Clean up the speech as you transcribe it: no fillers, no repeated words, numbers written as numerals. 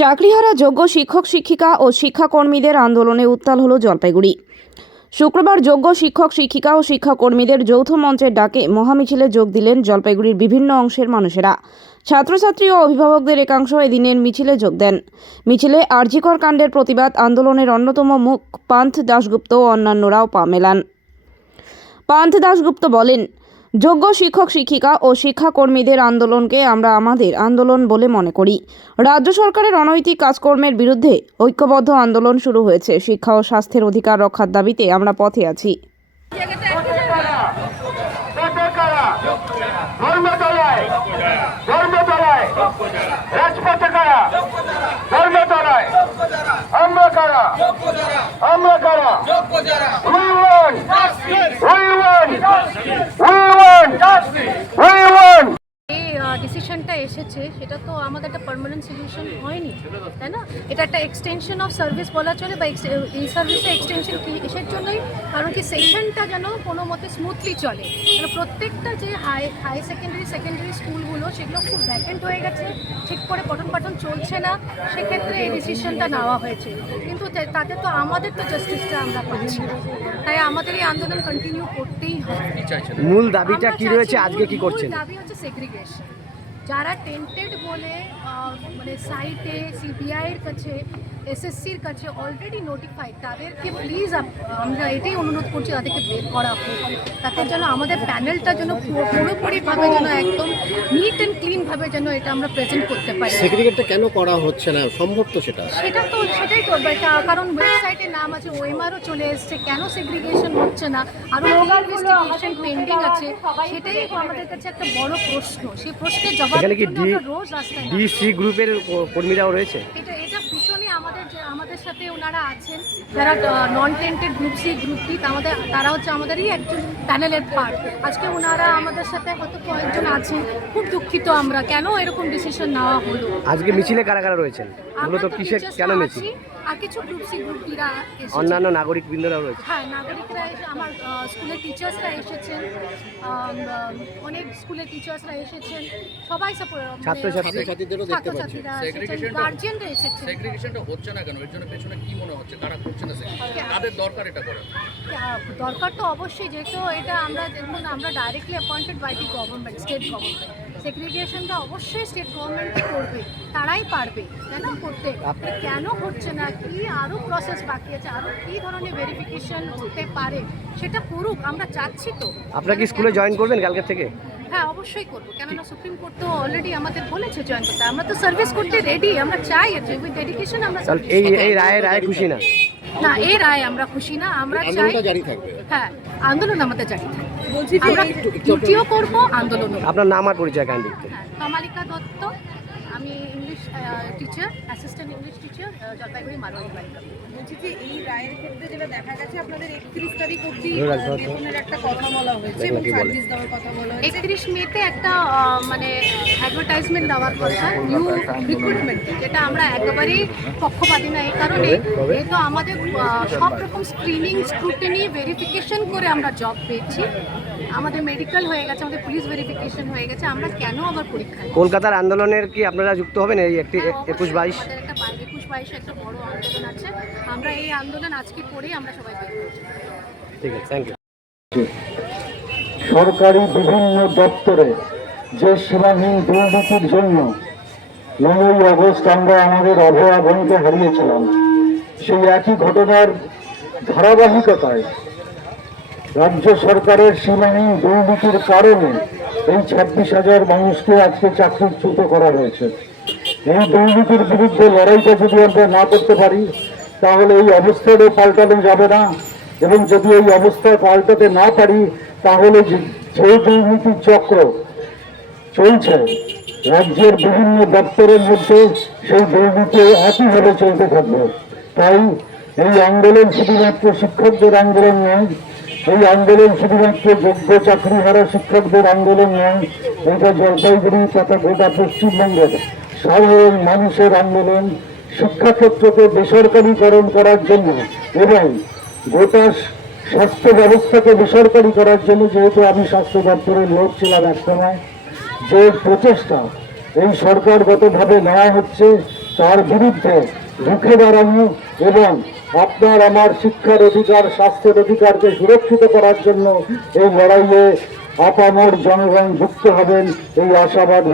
চাকরিহারা যোগ্য শিক্ষক শিক্ষিকা ও শিক্ষাকর্মীদের আন্দোলনে উত্তাল হলো জলপাইগুড়ি। শুক্রবার যোগ্য শিক্ষক শিক্ষিকা ও শিক্ষাকর্মীদের যৌথ মঞ্চের ডাকে মহামিছিলে যোগ দিলেন জলপাইগুড়ির বিভিন্ন অংশের মানুষেরা। ছাত্রছাত্রী ও অভিভাবকদের একাংশ এদিনের মিছিলে যোগ দেন। মিছিলে আরজিকর কাণ্ডের প্রতিবাদ আন্দোলনের অন্যতম মুখ পান্থ দাশগুপ্ত ও অন্যান্যরাও পা মেলান। পান্থ দাশগুপ্ত বলেন, যোগ্য শিক্ষক শিক্ষিকা ও শিক্ষাকর্মীদের আন্দোলনকে আমরা আমাদের আন্দোলন বলে মনে করি। রাজ্য সরকারের অনৈতিক কাজকর্মের বিরুদ্ধে ঐক্যবদ্ধ আন্দোলন শুরু হয়েছে। শিক্ষা ও স্বাস্থ্যের অধিকার রক্ষার দাবিতে আমরা পথে আছি। ডিসিশনটা এসেছে সেটা তো আমাদের একটা পার্মানেন্ট সলিউশন হয়নি, তাই না? এটা একটা এক্সটেনশন অফ সার্ভিস বলা চলে, বা এই সার্ভিসের এক্সটেনশন কি এসের জন্যই, কারণ কি সেশনটা যেন কোনো মতে স্মুথলি চলে। মানে প্রত্যেকটা যে হাই সেকেন্ডারি স্কুলগুলো সেগুলো খুব ভ্যাকেন্ট হয়ে গেছে, ঠিক করে পঠন পাঠন চলছে না, সেক্ষেত্রে এই ডিসিশনটা নেওয়া হয়েছে। কিন্তু তাতে তো আমাদের তো জাস্টিসটা আমরা পাচ্ছি, তাই আমাদের এই আন্দোলন কন্টিনিউ করতেই হবে। মূল দাবিটা কি রয়েছে, আজকে কি করছেন? দাবি হচ্ছে সেগ্রিগেশন। যারা টেন্টেড বলে মানে সাইটে সিবিআইয়ের কাছে, এসএসসির কাছে অলরেডি নোটিফাইড, তাদেরকে প্লিজ আমরা এটাই অনুরোধ করছি তাদেরকে বের করা হোক, তাতে যেন আমাদের প্যানেলটা যেন পুরোপুরিভাবে যেন একদম নিট অ্যান্ড ক্লিনভাবে যেন এটা আমরা প্রেজেন্ট করতে পারি। সেগ্রিগেটটা কেন করা হচ্ছে না? সম্ভব তো সেটাই তো, কারণ ওয়েবসাইটে নাম আছে, ওএমআরও চলে এসছে, কেন সেগ্রিগেশন হচ্ছে না, আরও ইনভেস্টিগেশন পেন্ডিং আছে, সেটাই আমাদের কাছে একটা বড় প্রশ্ন। সেই প্রশ্নের জবাব আমরা রোজ রাস্তায় ডিসি গ্রুপের কর্মীরাও রয়েছে। এটা ভীষণই আমাদের সাথে ওনারা আছেন, যারা নন টেন্টেড গ্রুপ সি গ্রুপ ডি, তারা হচ্ছে আমাদেরই একজন প্যানেলের পার্ট। আজকে ওনারা আমাদের সাথে হয়তো কয়েকজন আছেন, খুব দুঃখিত আমরা, কেন এরকম ডিসিশন নেওয়া হলো। আজকে মিছিলে কারা কারা রয়েছেন? মূলত কিসের কেন মিছিল? আর কিছু গ্রুপ সি গ্রুপ ডিরা, অন্যান্য নাগরিক বৃন্দরাও রয়েছে। হ্যাঁ, নাগরিকরা আমার স্কুলের টিচার্সরা এসেছেন, অনেক স্কুলের টিচার্সরা এসেছেন, সবাই ছাত্রছাত্রীদেরও দেখতে পাচ্ছি। গার্জিয়ানরা এসেছেন। সেগ্রিগেশনটা হচ্ছে না কেন? এর জন্য পেছনে কি মনে হচ্ছে, কারা করছে না? তাদের দরকার এটা করা। দরকার তো অবশ্যই, যেহেতু এটা আমরা দেখুন, আমরা directly appointed by the government, state government. সেগ্রিগেশনটা অবশ্যই স্টেট গভর্নমেন্ট করবে, তারাই পারবে কেন করতে। কেন হচ্ছে না, কি আরও প্রসেস বাকি আছে, আরও কী ধরনের ভেরিফিকেশন হতে পারে সেটা করুক, আমরা চাচ্ছি তো। আপনারা কি স্কুলে জয়েন করবেন কালকে থেকে? হ্যাঁ, অবশ্যই করবো, কেননা সুপ্রিম কোর্ট তো অলরেডি আমাদের বলেছে জয়েন করতে। আমরা তো সার্ভিস করতে রেডি, আমরা চাই উইথ ডেডিকেশন আমরা। এই রায় খুশি না? না, এই রায় আমরা খুশি না, আমরা চাই জারি থাকবে। হ্যাঁ, আন্দোলন আমাদের জারি থাকবে, আমরা ডিউটিও করবো, আন্দোলনও। আপনার নাম আর পরিচয় কান্ডি? কমালিকা দত্ত, আমি English teacher, assistant English teacher, Jalpaiguri Marwari বালিকা। বলছি যে এই রায়ের ক্ষেত্রে যেটা দেখা গেছে, আপনাদের 31 তারিখ অবধি বেতনের একটা কথা বলা হয়েছে এবং সার্ভিস দেওয়ার কথা বলা হয়েছে। 31 মেতে একটা মানে অ্যাডভার্টাইজমেন্ট দেওয়ার কথা নিউ রিক্রুটমেন্ট, যেটা আমরা একেবারেই পক্ষপাতী না। এই কারণে যেহেতু আমাদের সব রকম স্ক্রিনিং, স্ক্রুটিনি, ভেরিফিকেশন করে আমরা জব পেয়েছি, আমাদের মেডিকেল হয়ে গেছে, আমাদের পুলিশ ভেরিফিকেশন হয়ে গেছে, আমরা কেন আবার পরীক্ষায়? কলকাতার আন্দোলনের কি আপনারা যুক্ত হবেন? এই 21-22 আমাদের একটা 21-22 একটা বড় আন্দোলন আছে, আমরা এই আন্দোলন আজকে করেই আমরা সবাই বের করছি। ঠিক আছে, থ্যাংক ইউ। সরকারি বিভিন্ন দপ্তরে যে সীমাহীন দুর্নীতির জন্য 9ই আগস্ট আমরা আমাদের অভয়া বোনকে হারিয়েছিলাম, সেই একই ঘটনার ধারাবাহিকতায় রাজ্য সরকারের সীমাহীন দুর্নীতির কারণে এই 26,000 মানুষকে আজকে চাকরিচ্যুত করা হয়েছে। এই দুর্নীতির বিরুদ্ধে লড়াইটা যদি আমরা না করতে পারি, তাহলে এই অবস্থাটাও পাল্টানো যাবে না, এবং যদি এই অবস্থায় পাল্টাতে না পারি, তাহলে যে দুর্নীতির চক্র চলছে রাজ্যের বিভিন্ন দপ্তরের মধ্যে, সেই দুর্নীতি একইভাবে চলতে থাকবে। তাই এই আন্দোলন শুধুমাত্র শিক্ষকদের আন্দোলন নয়, এই আন্দোলন শুধুমাত্র যোগ্য চাকরিহারা শিক্ষকদের আন্দোলন নয়, এটা জলপাইগুড়ি তথা গোটা পশ্চিমবঙ্গের সাধারণ মানুষের আন্দোলন। শিক্ষাক্ষেত্রকে বেসরকারীকরণ করার জন্য এবং গোটা স্বাস্থ্য ব্যবস্থাকে বেসরকারি করার জন্য, যেহেতু আমি স্বাস্থ্য দপ্তরের লোক ছিলাম এক সময়, যে প্রচেষ্টা এই সরকারগতভাবে নেওয়া হচ্ছে, তার বিরুদ্ধে রুখে দাঁড়ানো এবং আপনার আমার শিক্ষার অধিকার, স্বাস্থ্যের অধিকারকে সুরক্ষিত করার জন্য এই লড়াইয়ে আপামর জনগণ যুক্ত হবেন, এই আশাবাদ